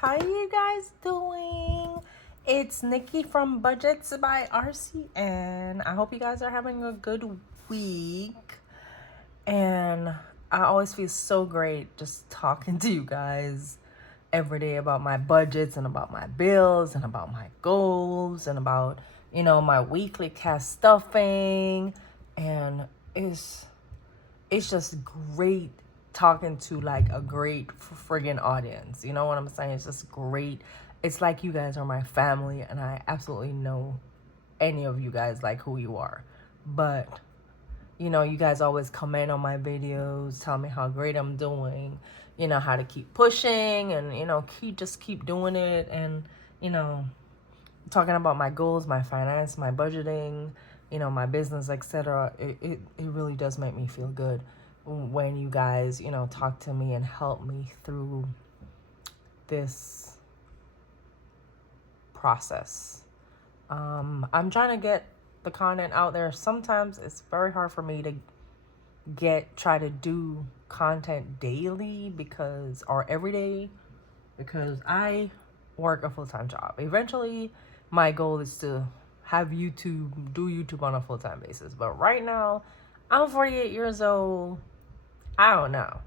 How you guys doing? It's Nikki from Budgets by RCN. I hope you guys are having a good week. And I always feel so great just talking to you guys every day about my budgets and about my bills and about my goals and about, my weekly cash stuffing. And it's just great talking to like a great friggin' audience. You know what I'm saying? It's just great. It's like you guys are my family, and I absolutely know any of you guys like who you are. But you guys always comment on my videos, tell me how great I'm doing, how to keep pushing and keep doing it, and talking about my goals, my finance, my budgeting, my business, etc. It really does make me feel good when you guys, talk to me and help me through this process. I'm trying to get the content out there. Sometimes it's very hard for me to try to do content daily or every day because I work a full-time job. Eventually, my goal is to do YouTube on a full-time basis. But right now, I'm 48 years old. I don't know.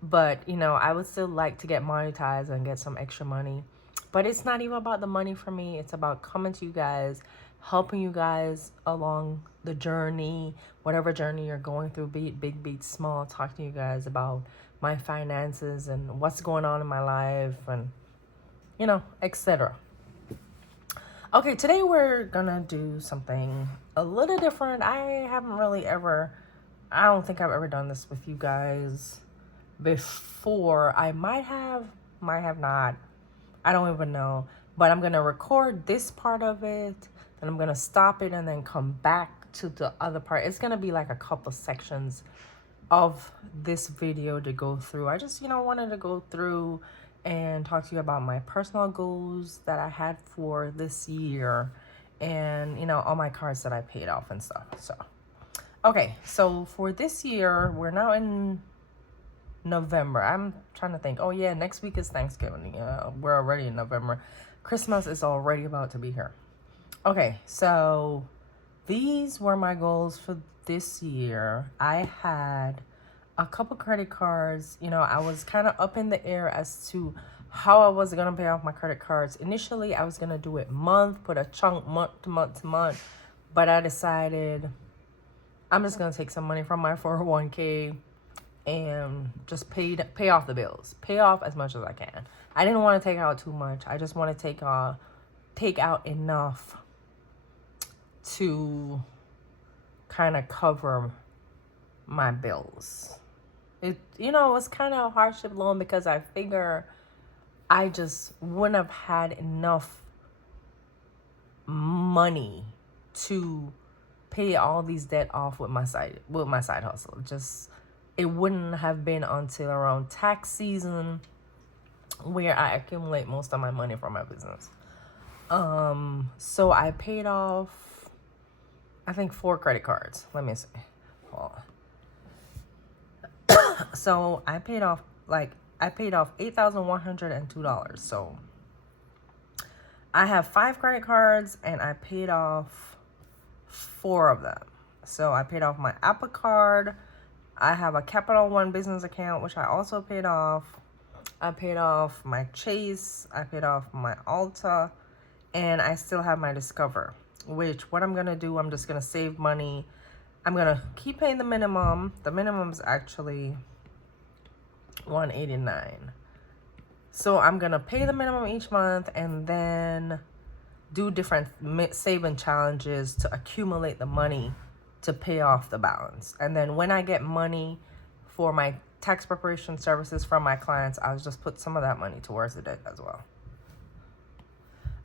But, I would still like to get monetized and get some extra money. But it's not even about the money for me. It's about coming to you guys, helping you guys along the journey, whatever journey you're going through, be it big, be it small, talking to you guys about my finances and what's going on in my life and, etc. Okay, today we're gonna do something a little different. I don't think I've ever done this with you guys before. I might have not. I don't even know. But I'm gonna record this part of it, and I'm gonna stop it and then come back to the other part. It's gonna be like a couple sections of this video to go through. I just, wanted to go through and talk to you about my personal goals that I had for this year and, all my cards that I paid off and stuff. So, okay, so for this year, we're now in November. I'm trying to think. Oh, yeah, next week is Thanksgiving. Yeah, we're already in November. Christmas is already about to be here. Okay, so these were my goals for this year. I had a couple credit cards. I was kind of up in the air as to how I was going to pay off my credit cards. Initially, I was going to do it put a chunk month to month. But I decided I'm just going to take some money from my 401k and just pay off the bills. Pay off as much as I can. I didn't want to take out too much. I just want to take out enough to kind of cover my bills. It was kind of a hardship loan because I figure I just wouldn't have had enough money to pay all these debt off with my side hustle. It wouldn't have been until around tax season where I accumulate most of my money from my business. So I paid off, I think 4 credit cards. Let me see. Hold on. So I paid off $8,102. So I have 5 credit cards and I paid off 4 of them. So I paid off my Apple card. I have a Capital One business account, which I also paid off. I paid off my Chase. I paid off my Alta. And I still have my Discover, which what I'm going to do, I'm just going to save money. I'm going to keep paying the minimum. The minimum is actually $189. So I'm going to pay the minimum each month and then do different saving challenges to accumulate the money to pay off the balance. And then when I get money for my tax preparation services from my clients, I'll just put some of that money towards it as well.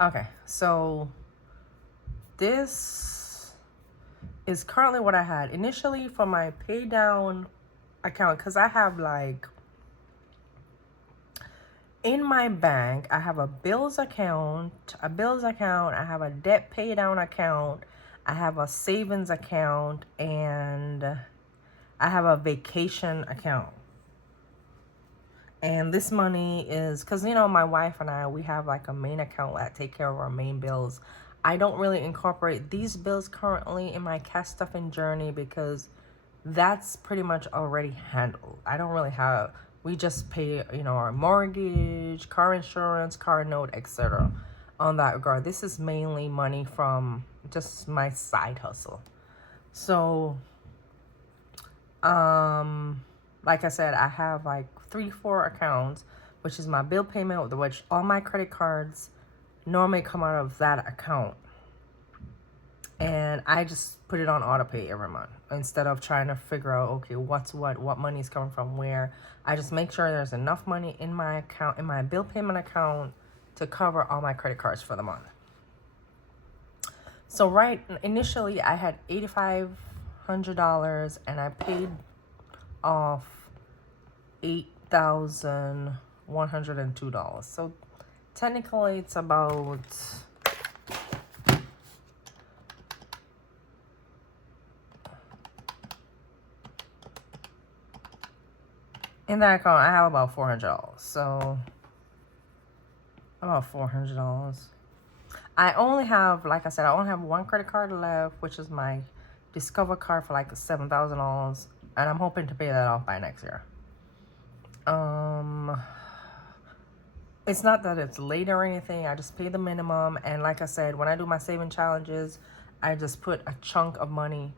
Okay, so this is currently what I had initially for my pay down account, because I have in my bank, I have a bills account, I have a debt pay down account, I have a savings account, and I have a vacation account. And this money is because, you know, my wife and I, we have like a main account that take care of our main bills. I don't really incorporate these bills currently in my cash stuffing journey because that's pretty much already handled. I don't really have, we just pay, you know, our mortgage, car insurance, car note, etc. on that regard. This is mainly money from just my side hustle. So, like I said, I have like 3, 4 accounts, which is my bill payment, which all my credit cards normally come out of that account. And I just put it on auto pay every month instead of trying to figure out, okay, what's what money is coming from where. I just make sure there's enough money in my account, in my bill payment account, to cover all my credit cards for the month. So initially I had $8,500 and I paid off $8,102. So technically it's about in that account I have about $400. So about $400. I only have, like I said, I only have one credit card left, which is my Discover card for like $7,000, and I'm hoping to pay that off by next year. It's not that it's late or anything. I just pay the minimum, and like I said, when I do my saving challenges, I just put a chunk of money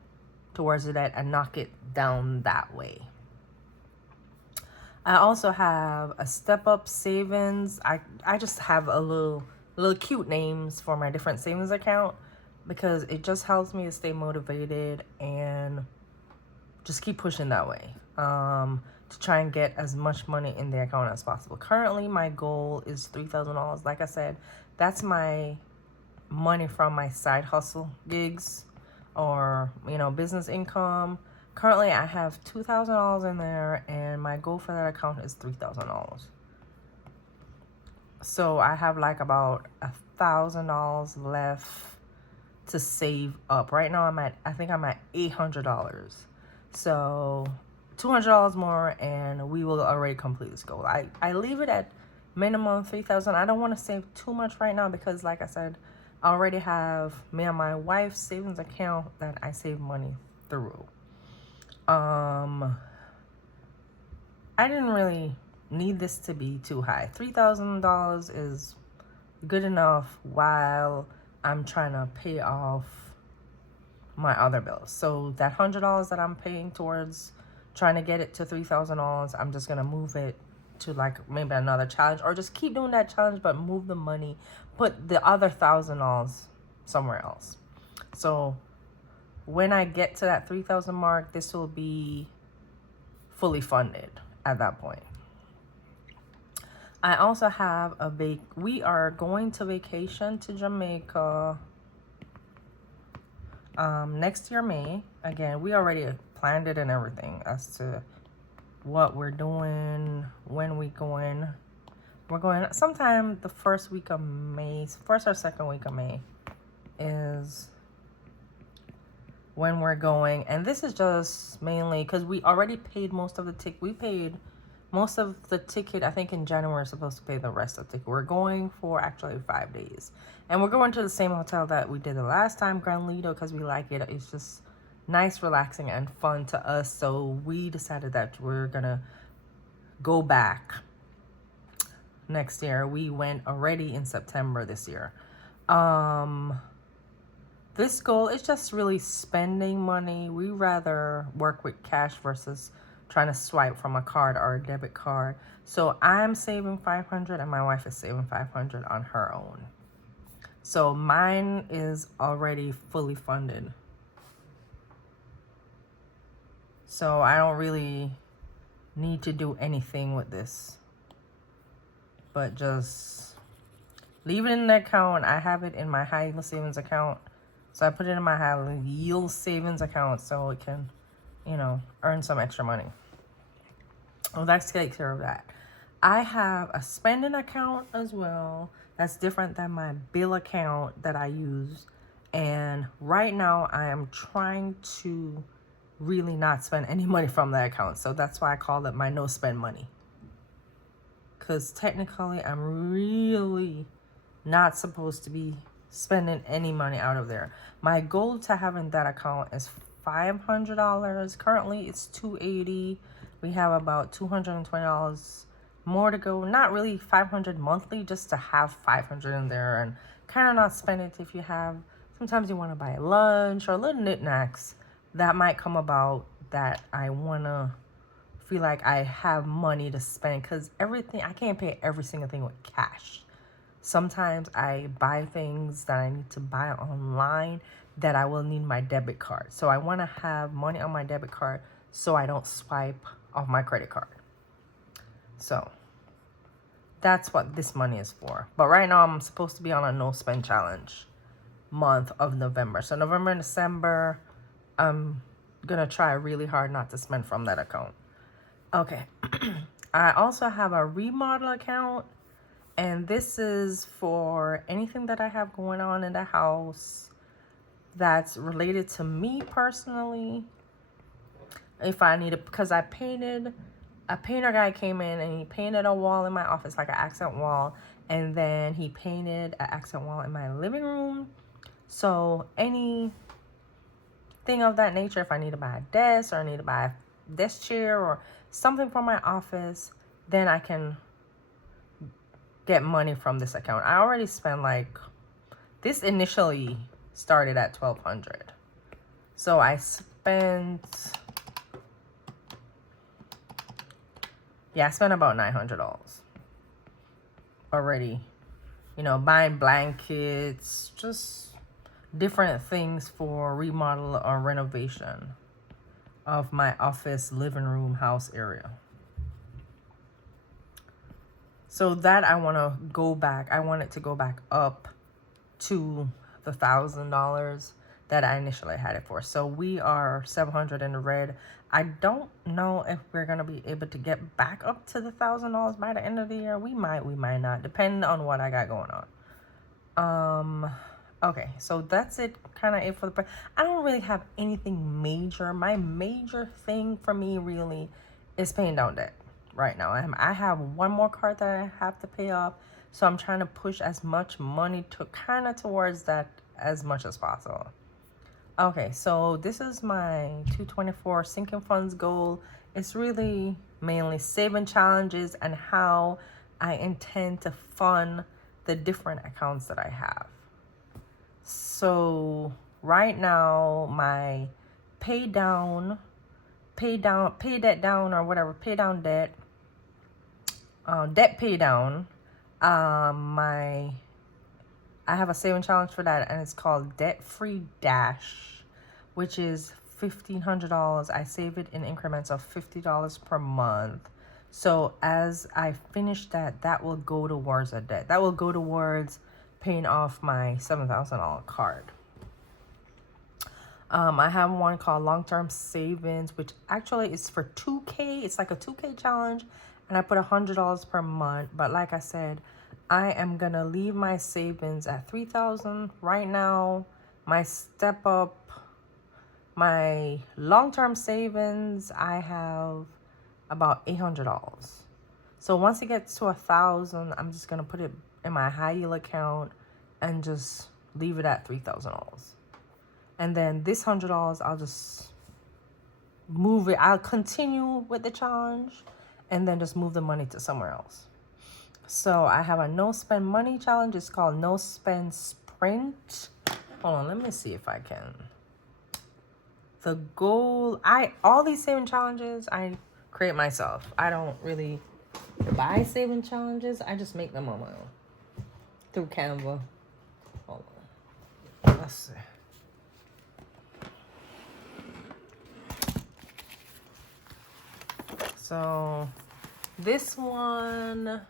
towards it and knock it down that way. I also have a step up savings. I just have a little cute names for my different savings account because it just helps me to stay motivated and just keep pushing that way. To try and get as much money in the account as possible. Currently, my goal is $3,000. Like I said, that's my money from my side hustle gigs or, you know, business income. Currently, I have $2,000 in there, and my goal for that account is $3,000. So I have like about $1,000 left to save up. Right now, I think I'm at $800. So $200 more, and we will already complete this goal. I leave it at minimum $3,000. I don't want to save too much right now because, like I said, I already have me and my wife's savings account that I save money through. I didn't really need this to be too high. $3,000 is good enough while I'm trying to pay off my other bills. So that $100 that I'm paying towards trying to get it to $3,000, I'm just gonna move it to like maybe another challenge, or just keep doing that challenge but move the money, put the other $1,000 somewhere else. So when I get to that 3,000 mark, this will be fully funded at that point. I also have we are going to vacation to Jamaica next year, May. Again, we already planned it and everything as to what we're doing, when we going. We're going sometime the first week of May, first or second week of May is when we're going. And this is just mainly because we already paid most of the ticket. We paid most of the ticket. I think in January we're supposed to pay the rest of the ticket. We're going for actually 5 days. And we're going to the same hotel that we did the last time, Grand Lido, because we like it. It's just nice, relaxing, and fun to us. So we decided that we're going to go back next year. We went already in September this year. This goal is just really spending money. We rather work with cash versus trying to swipe from a card or a debit card. So I'm saving $500 and my wife is saving $500 on her own. So mine is already fully funded. So I don't really need to do anything with this, but just leave it in the account. I have it in my high yield savings account. So I put it in my high yield savings account so it can, you know, earn some extra money. Well, that's take care of that. I have a spending account as well. That's different than my bill account that I use. And right now I am trying to really not spend any money from that account. So that's why I call it my no spend money. because technically I'm really not supposed to be spending any money out of there. My goal to having that account is $500. Currently it's $280. We have about $220 more to go. Not really $500 monthly, just to have $500 in there and kind of not spend it. If you have, sometimes you want to buy lunch or little knickknacks that might come about that I want to feel like I have money to spend, because everything, I can't pay every single thing with cash. Sometimes I buy things that I need to buy online that I will need my debit card. So I want to have money on my debit card so I don't swipe off my credit card. So that's what this money is for. But right now I'm supposed to be on a no spend challenge month of November. So November and December, I'm gonna try really hard not to spend from that account. Okay. I also have a remodel account, and this is for anything that I have going on in the house that's related to me personally. If I need it, because a painter guy came in and he painted a wall in my office, like an accent wall, and then he painted an accent wall in my living room. So anything of that nature, if I need to buy a desk or I need to buy a desk chair or something for my office, then I can get money from this account. I already spent, like, this initially started at $1,200. So I spent, I spent about $900 already. You know, buying blankets, just different things for remodel or renovation of my office, living room, house area. So that I want to go back. I want it to go back up to the $1,000 that I initially had it for. So we are $700 in the red. I don't know if we're going to be able to get back up to the $1,000 by the end of the year. We might not, depending on what I got going on. Okay, so that's it, kind of it for the, I don't really have anything major. My major thing for me really is paying down debt right now. I have one more card that I have to pay off, so I'm trying to push as much money to kind of towards that as much as possible. Okay, so this is my 224 sinking funds goal. It's really mainly saving challenges and how I intend to fund the different accounts that I have. So right now my pay down debt, I have a saving challenge for that, and it's called Debt Free Dash, which is $1,500. I save it in increments of $50 per month. So as I finish that, that will go towards a debt. That will go towards paying off my $7,000 card. I have one called Long-Term Savings, which actually is for $2K. It's like a $2K challenge, and I put $100 per month. But like I said, I am gonna leave my savings at $3,000 right now. My step up, my long-term savings, I have about $800. So once it gets to $1,000, I'm just gonna put it in my high yield account and just leave it at $3,000. And then this $100, I'll just move it. I'll continue with the challenge and then just move the money to somewhere else. So I have a no spend money challenge. It's called No Spend Sprint. Hold on, let me see if I can. The goal, all these saving challenges, I create myself. I don't really buy saving challenges. I just make them on my own through Canva. Hold on. Let's see. So this one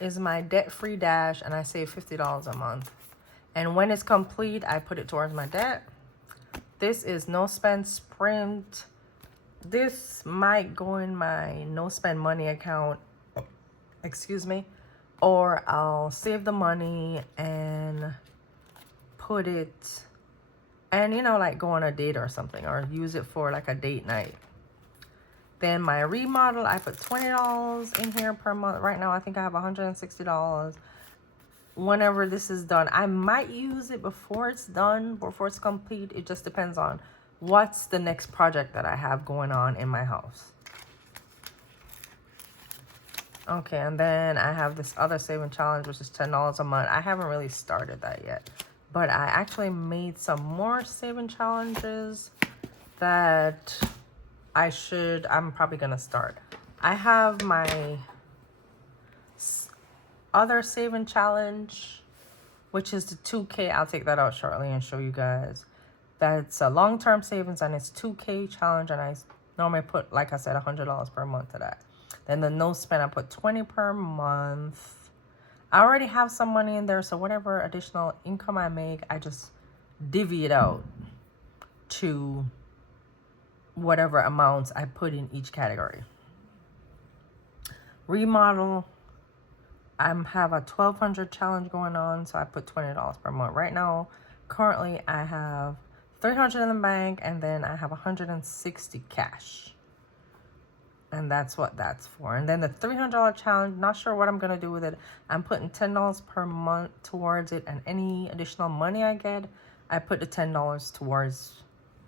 is my debt-free dash, and I save $50 a month. And when it's complete, I put it towards my debt. This is no spend sprint. This might go in my no spend money account, excuse me, or I'll save the money and put it, and like go on a date or something, or use it for like a date night. Then my remodel, I put $20 in here per month. Right now, I think I have $160. Whenever this is done, I might use it before it's done, before it's complete. It just depends on what's the next project that I have going on in my house. Okay, and then I have this other saving challenge, which is $10 a month. I haven't really started that yet, but I actually made some more saving challenges that I'm probably gonna start. I have my other saving challenge, which is the 2K. I'll take that out shortly and show you guys. That's a long-term savings, and it's 2K challenge, and I normally put, like I said, $100 per month to that. Then the no spend, I put 20 per month. I already have some money in there, so whatever additional income I make, I just divvy it out to whatever amounts I put in each category. Remodel, I have a 1200 challenge going on, so I put $20 per month. Right now, currently, I have 300 in the bank, and then I have 160 cash. And that's what that's for. And then the $300 challenge, not sure what I'm going to do with it. I'm putting $10 per month towards it. And any additional money I get, I put the $10 towards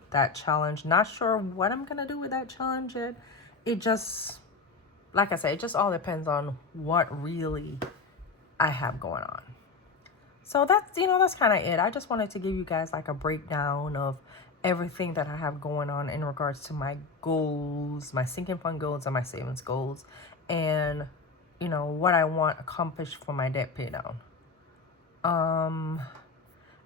that challenge. Not sure what I'm going to do with that challenge yet. It just, like I said, it just all depends on what really I have going on. So that's, that's kind of it. I just wanted to give you guys like a breakdown of everything that I have going on in regards to my goals, my sinking fund goals, and my savings goals, and what I want accomplished for my debt pay down. I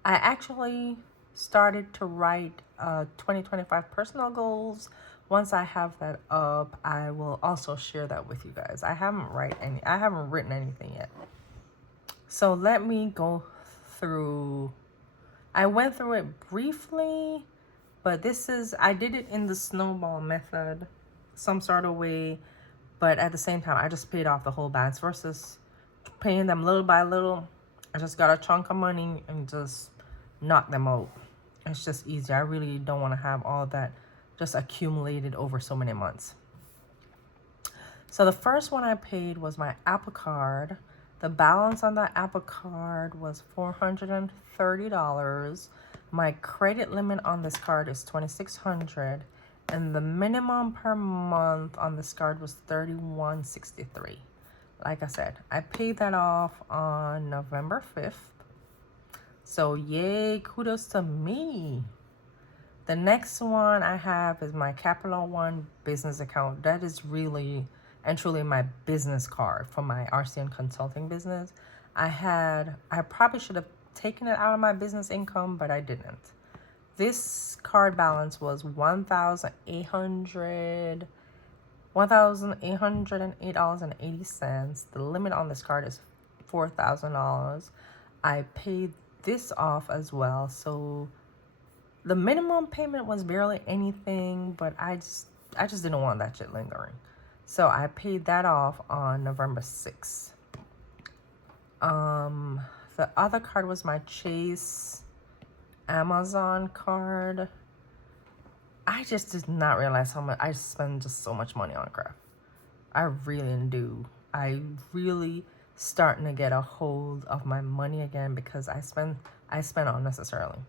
actually started to write 2025 personal goals. Once I have that up, I will also share that with you guys. I haven't written anything yet. So let me go through. I went through it briefly. But I did it in the snowball method, some sort of way. But at the same time, I just paid off the whole balance versus paying them little by little. I just got a chunk of money and just knock them out. It's just easier. I really don't want to have all that just accumulated over so many months. So the first one I paid was my Apple Card. The balance on that Apple Card was $430. My credit limit on this card is $2,600, and the minimum per month on this card was $31.63. Like I said, I paid that off on November 5th. So yay, kudos to me. The next one I have is my Capital One business account. That is really and truly my business card for my RCN consulting business. I probably should have taken it out of my business income, but I didn't. This card balance was $1,808.80. The limit on this card is $4,000. I paid this off as well, so the minimum payment was barely anything, but I just didn't want that shit lingering. So I paid that off on November 6th. The other card was my Chase Amazon card. I just did not realize how much I spend just so much money on crap. I really do. I really starting to get a hold of my money again because I spend unnecessarily.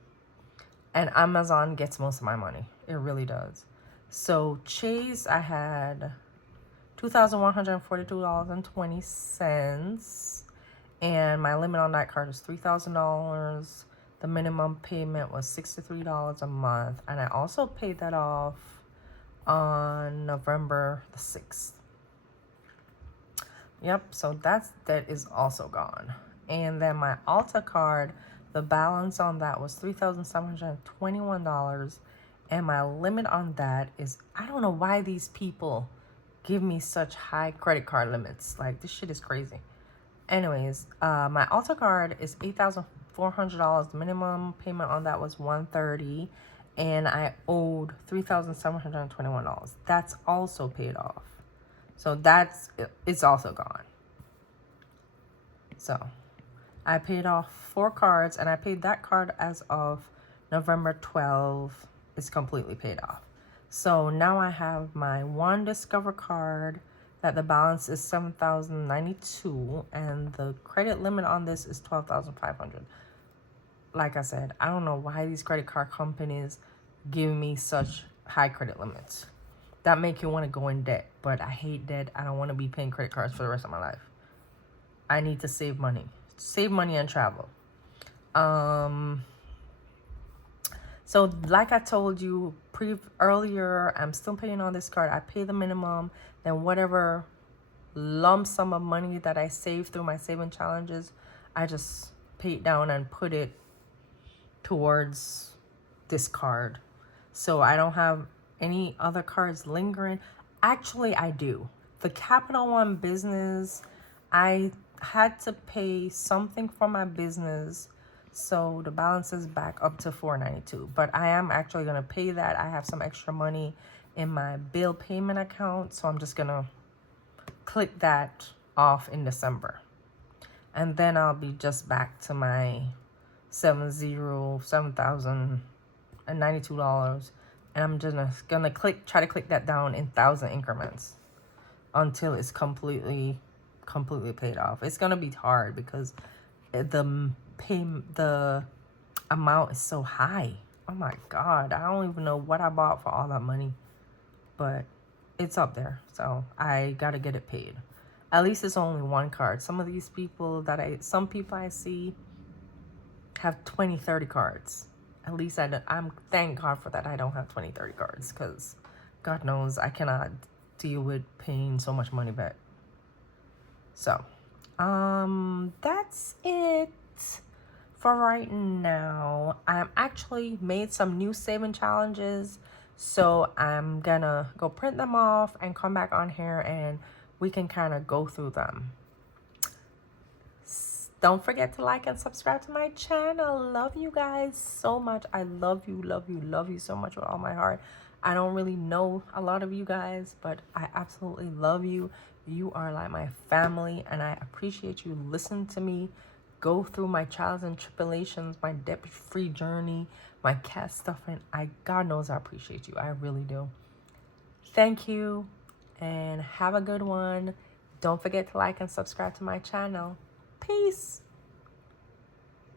And Amazon gets most of my money. It really does. So Chase, I had $2,142.20. And my limit on that card is $3,000. The minimum payment was $63 a month. And I also paid that off on November the 6th. Yep, so that is also gone. And then my Ulta card, the balance on that was $3,721. And my limit on that is, I don't know why these people give me such high credit card limits. Like, this shit is crazy. Anyways, my Ulta card is $8,400. The minimum payment on that was $130, and I owed $3,721. That's also paid off. So it's also gone. So I paid off 4 cards, and I paid that card as of November 12th. It's completely paid off. So now I have my one Discover card that the balance is $7,092 and the credit limit on this is $12,500. Like I said, I don't know why these credit card companies give me such high credit limits that make you want to go in debt. But I hate debt. I don't want to be paying credit cards for the rest of my life. I need to save money and travel. So like I told you earlier, I'm still paying on this card. I pay the minimum, then whatever lump sum of money that I save through my saving challenges, I just pay it down and put it towards this card. So I don't have any other cards lingering. Actually, I do. The Capital One business, I had to pay something for my business, so the balance is back up to $492. But I am actually gonna pay that. I have some extra money in my bill payment account, so I'm just gonna click that off in December, and then I'll be just back to my $7,092, and I'm just gonna try to click that down in 1,000 increments until it's completely paid off. It's gonna be hard because the amount is so high. Oh my God, I don't even know what I bought for all that money, but it's up there, so I gotta get it paid. At least it's only one card. Some people I see have 20, 30 cards. At least I'm thank God for that. I don't have 20, 30 cards, because God knows I cannot deal with paying so much money back. So, that's it for right now. I'm actually made some new saving challenges, so I'm gonna go print them off and come back on here and we can kind of go through them. Don't forget to like and subscribe to my channel. Love you guys so much. I love you so much with all my heart. I don't really know a lot of you guys, but I absolutely love you. You are like my family, and I appreciate you listening to me go through my trials and tribulations, my debt-free journey, my cat stuff, and God knows I appreciate you. I really do. Thank you, and have a good one. Don't forget to like and subscribe to my channel. Peace.